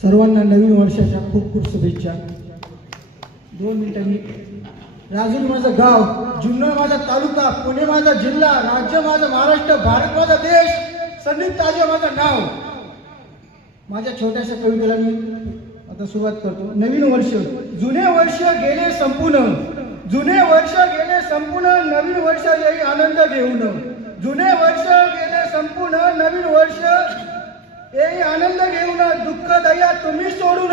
सर्वांना नवीन वर्षाच्या खूप खूप शुभेच्छा. 2 मिनिटांनी. राजूर माझं गाव, जुन्नर माझा तालुका, पुणे माझा जिल्हा, राज्य माझं महाराष्ट्र, भारत माझा देश, संदीप ताजे माझं नाव. माझ्या छोट्याशा कवितेला मी आता सुरुवात करतो. नवीन वर्ष, जुने वर्ष गेले संपूर्ण, जुने वर्ष गेले संपूर्ण, नवीन वर्ष येई आनंद घेऊन. जुने वर्ष गेले संपूर्ण, नवीन वर्ष येई आनंद घेऊन. दुःख दया तुम्ही सोडून,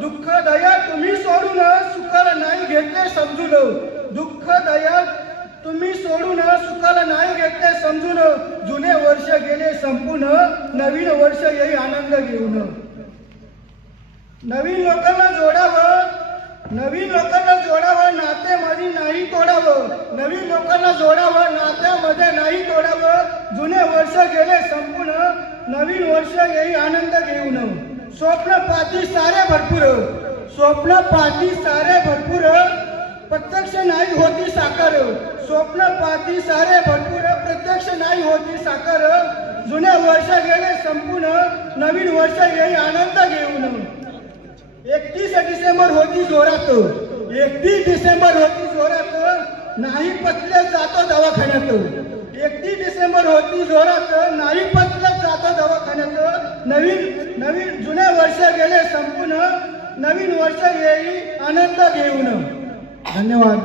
दुःख दया तुम्ही सोडून, सुखाला नाही घेतले समजून. दुःख दया तुम्ही सोडून, सुखाला नाही घेतले समजून. जुने वर्ष गेले संपूर्ण, नवीन वर्ष येई आनंद घेऊन. नवीन लोकांना जोडावं, नवीन लोकांना जोडावं, नात्यामध्ये नाही तोडावं. नवीन लोकांना जोडावं, नात्यामध्ये नाही तोडावं. जुने वर्ष गेले संपूर्ण, नवीन वर्ष येई आनंद घेऊन. स्वप्न पाठी सारे भरपूर, स्वप्न पाठी सारे भरपूर, प्रत्यक्ष नाही होती साकार. स्वप्न पाठी सारे भरपूर, प्रत्यक्ष नाही होती साकार. जुने वर्ष गेले संपूर्ण, नवीन वर्ष येई आनंद घेऊन. 31 डिसेंबर होती जोरात, 31 डिसेंबर होती जोरात, नाही पचले जातो दवाखान्यात. 31 डिसेंबर होती जोरात, नाही पचले जातो दवाखान्यात. नवीन जुने वर्ष गेले संपूर्ण, नवीन वर्ष येई आनंद घेऊन. धन्यवाद.